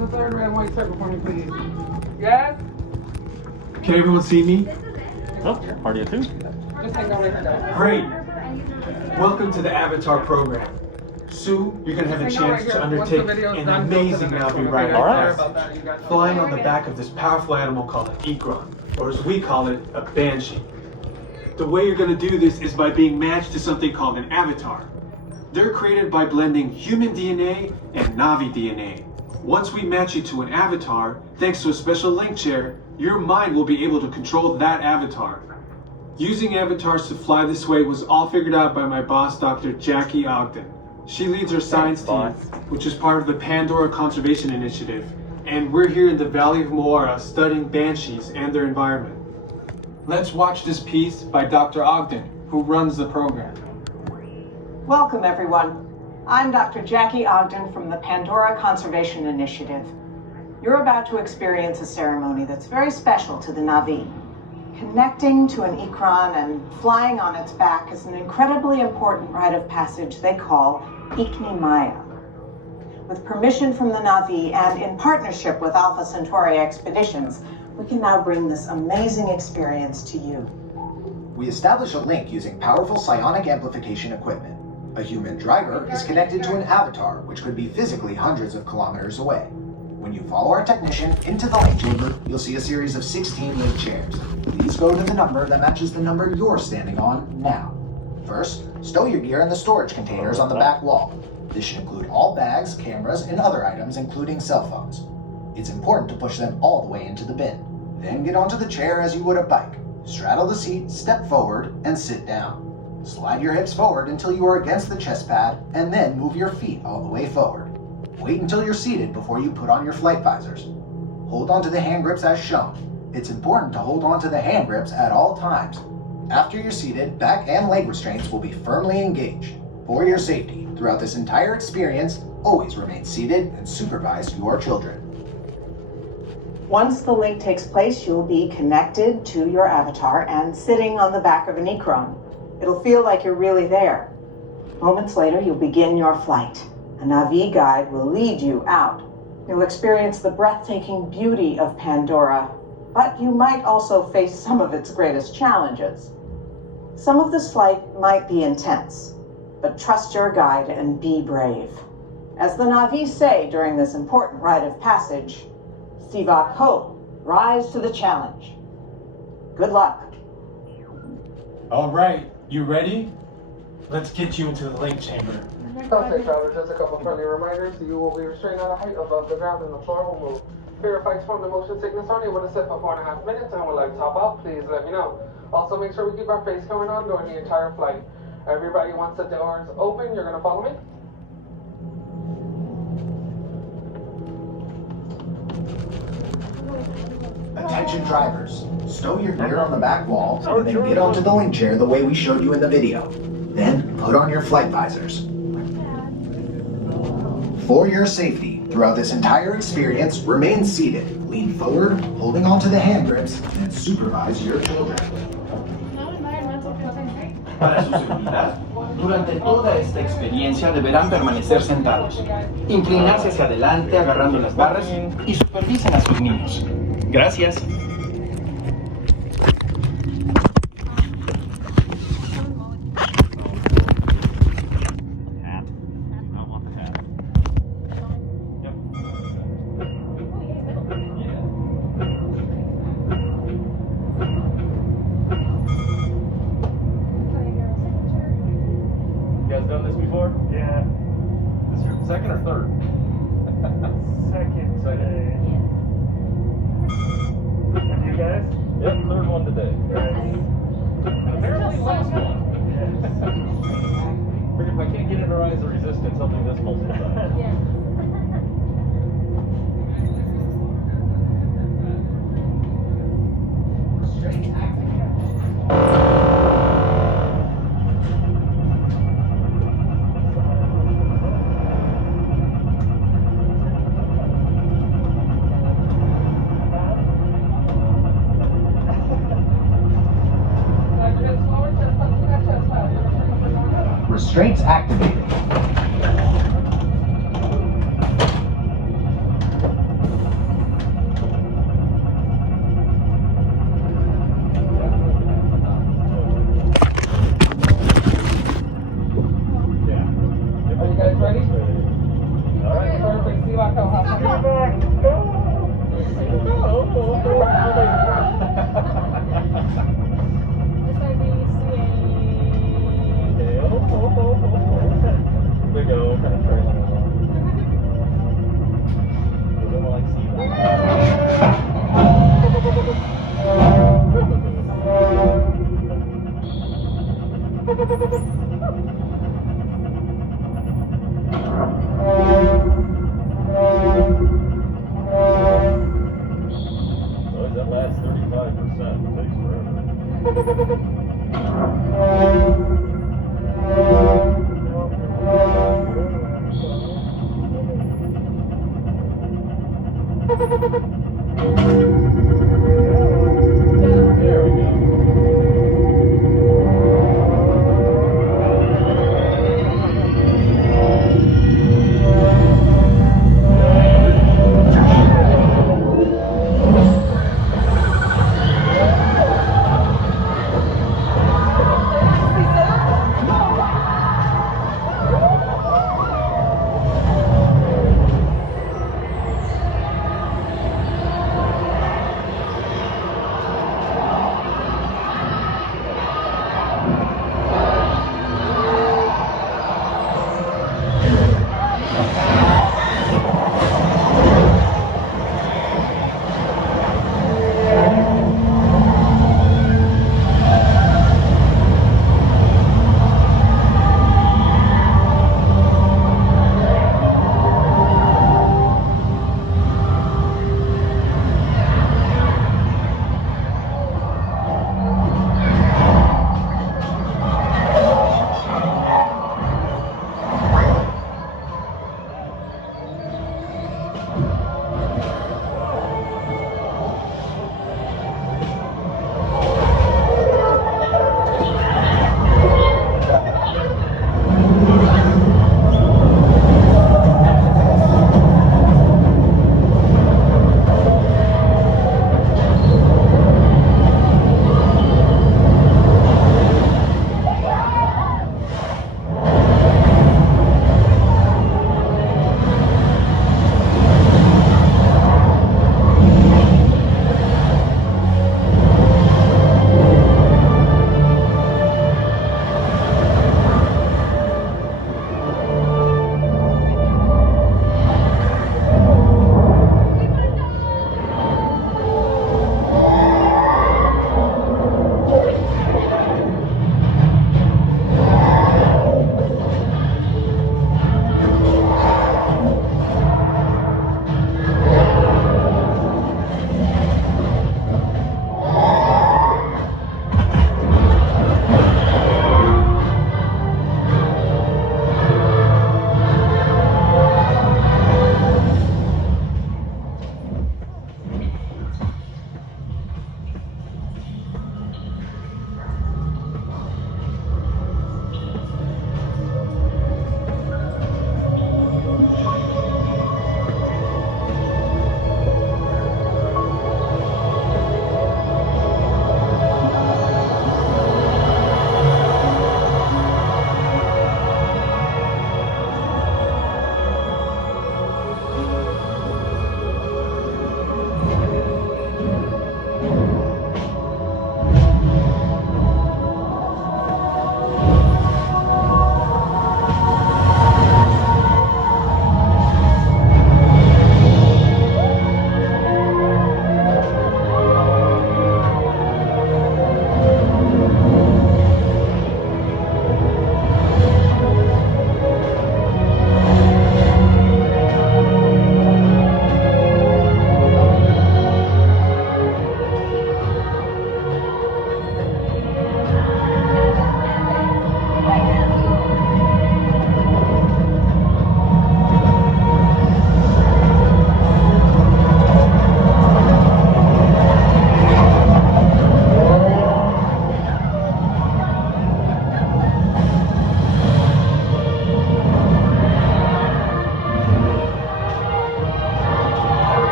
on the third red and white circle for me, please. Yes? Can everyone see me? Oh, party of two. Just take that right there. Great. Welcome to the Avatar program. Soon, you're going to have a chance to undertake an amazing Na'vi ride. All right. Flying on the back of this powerful animal called an Ikran, or as we call it, a Banshee. The way you're going to do this is by being matched to something called an avatar. They're created by blending human DNA and Na'vi DNA. Once we match you to an avatar, thanks to a special link chair, your mind will be able to control that avatar. Using avatars to fly this way was all figured out by my boss, Dr. Jackie Ogden. She leads our science team, which is part of the Pandora Conservation Initiative, and we're here in the Valley of Moara studying banshees and their environment. Let's watch this piece by Dr. Ogden, who runs the program. Welcome, everyone. I'm Dr. Jackie Ogden from the Pandora Conservation Initiative. You're about to experience a ceremony that's very special to the Na'vi. Connecting to an Ikran and flying on its back is an incredibly important rite of passage they call Ikni Maya. With permission from the Na'vi and in partnership with Alpha Centauri Expeditions, we can now bring this amazing experience to you. We establish a link using powerful psionic amplification equipment. A human driver is connected to an avatar, which could be physically hundreds of kilometers away. When you follow our technician into the link chamber, you'll see a series of 16 link chairs. Please go to the number that matches the number you're standing on now. First, stow your gear in the storage containers on the back wall. This should include all bags, cameras, and other items, including cell phones. It's important to push them all the way into the bin. Then get onto the chair as you would a bike. Straddle the seat, step forward, and sit down. Slide your hips forward until you are against the chest pad, and then move your feet all the way forward. Wait until you're seated before you put on your flight visors. Hold onto the hand grips as shown. It's important to hold onto the hand grips at all times. After you're seated, back and leg restraints will be firmly engaged. For your safety, throughout this entire experience, always remain seated and supervise your children. Once the link takes place, you'll be connected to your avatar and sitting on the back of an Ikran. It'll feel like you're really there. Moments later, you'll begin your flight. A Na'vi guide will lead you out. You'll experience the breathtaking beauty of Pandora, but you might also face some of its greatest challenges. Some of this flight might be intense, but trust your guide and be brave. As the Na'vi say during this important rite of passage, Sivak Ho, rise to the challenge. Good luck. All right, you ready? Let's get you into the link chamber. Okay, travelers, just a couple friendly reminders. You will be restrained at a height above the ground and the floor will move. Fear fights from the motion sickness on you. Want to sit for 4.5 minutes and would like to top out, please let me know. Also, make sure we keep our face covering on during the entire flight. Everybody, once the doors open, you're going to follow me. Attention drivers, stow your gear on the back wall and then get onto the link chair the way we showed you in the video. Then put on your flight visors. For your safety, throughout this entire experience, remain seated, lean forward, holding onto the hand grips, and supervise your children. Para su seguridad, durante toda esta experiencia deberán permanecer sentados, inclinarse hacia adelante agarrando las barras y supervisen a sus niños. Gracias. You guys done this before? Yeah, This your second or third? second today. And you guys? Yep, third one today. And apparently last one. Figured if I can't get it to rise the resistance, I'll do this multiple times. Restraints activated. Always that last 35% takes forever. There we go.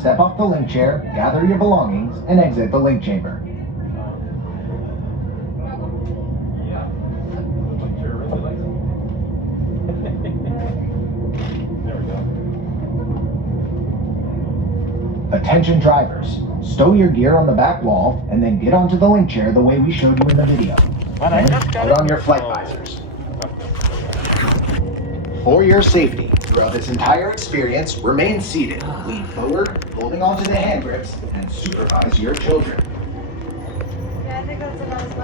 step off the link chair, gather your belongings, and exit the link chamber. There we go. Attention drivers, stow your gear on the back wall and then get onto the link chair the way we showed you in the video. I just got Put on your flight visors. For your safety, throughout this entire experience, remain seated, lean forward, holding onto the hand grips, and supervise your children.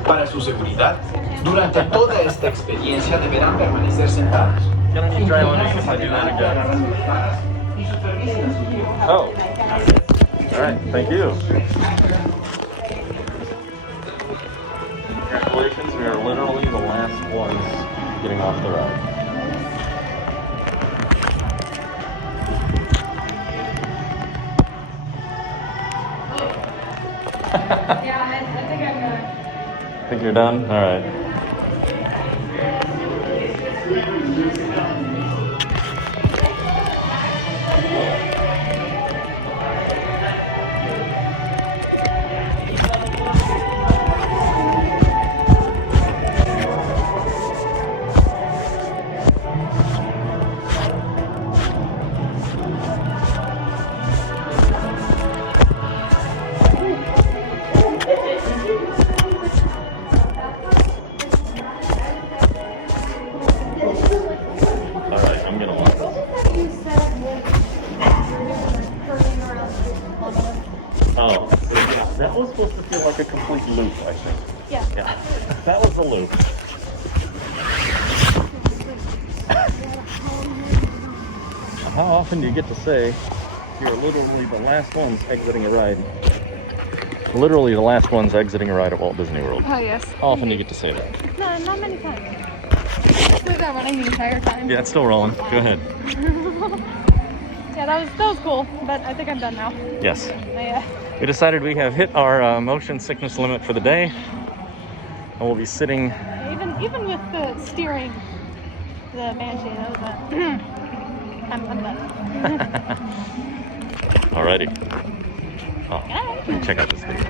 Para su seguridad, durante toda esta experiencia deberán permanecer sentados. Oh. All right. Thank you. Congratulations. We are literally the last ones getting off the ride. Yeah, I think I'm done. Think you're done? All right. All right, I'm gonna walk. Oh, that was supposed to feel like a complete loop, I think. Yeah. Yeah, that was a loop. How often do you get to say you're literally the last ones exiting a ride? Literally the last ones exiting a ride at Walt Disney World. Oh, yes. How often do you get to say that? No, not many times. Was that running the entire time? Yeah, it's still rolling. Go ahead. Yeah, that was cool, but I think I'm done now. Yes. Yeah. We decided we have hit our motion sickness limit for the day. And we'll be sitting. Even with the steering, the Banshee, that was a I'm done. Alrighty. Oh, check out this video.